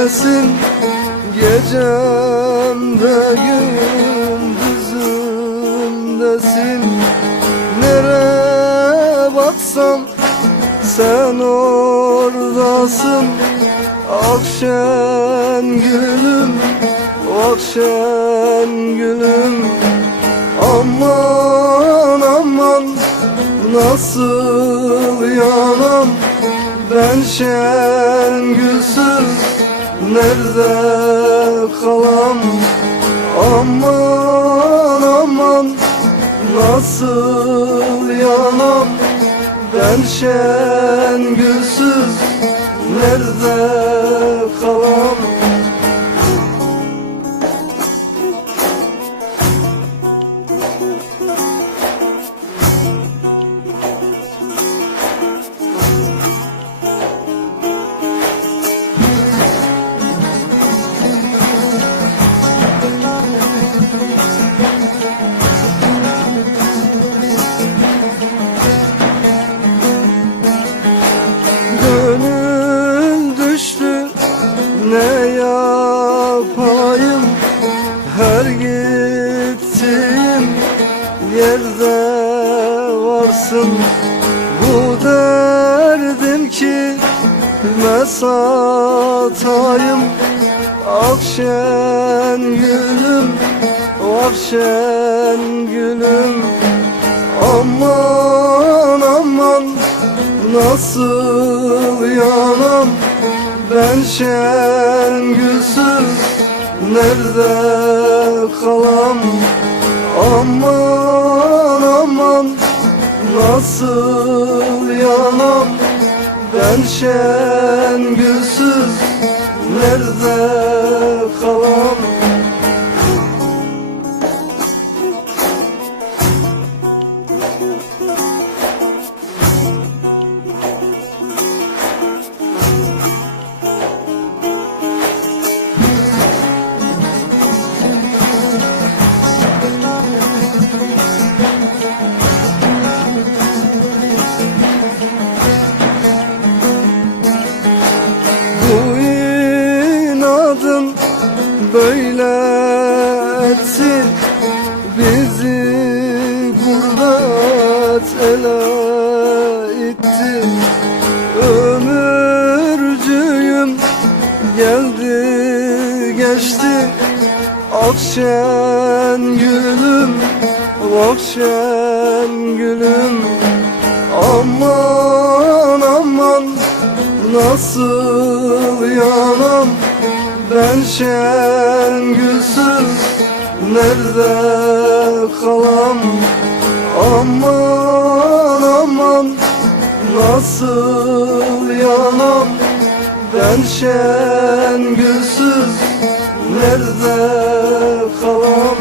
güneşimdesin, gecemde gündüzümdesin. Nereye baksam sen oradasın. Akşen gülüm, akşen gülüm. Aman aman nasıl yanam ben Şengülsüz nerede kalam. Aman aman nasıl yanam ben Şengülsüz nerede kalam. Ne yapayım her gittiğim yerde varsın. Bu derdim ki mesatayım. Akşen gülüm, akşen gülüm. Aman aman nasıl yanam ben Şengülsüz nerede kalam. Aman aman nasıl yanam ben Şengülsüz nerede kalam. Böyle etti bizi gurbet ele itti. Ömürcüyüm geldi geçti. Akşen gülüm, akşen gülüm. Aman aman nasıl yanam ben Şengülsüz nerede kalam. Aman aman nasıl yanam ben Şengülsüz nerede kalam.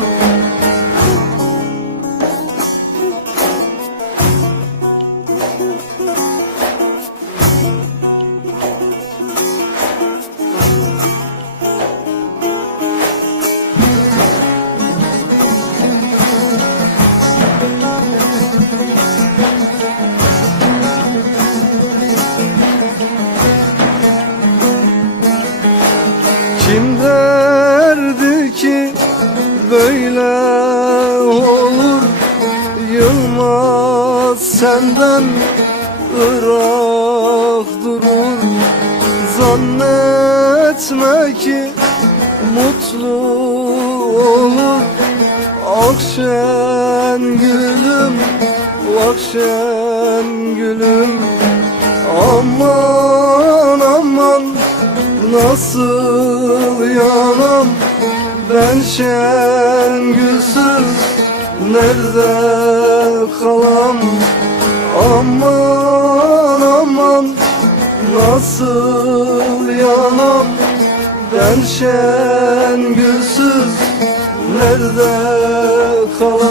Kim derdi ki böyle olur. Yılmaz senden ırak durur. Zannetme ki mutlu olur. Akşen gülüm, akşen gülüm. Aman aman nasıl yanam ben Şengülsüz nerede kalam. Aman aman nasıl yanam ben Şengülsüz nerede kalam.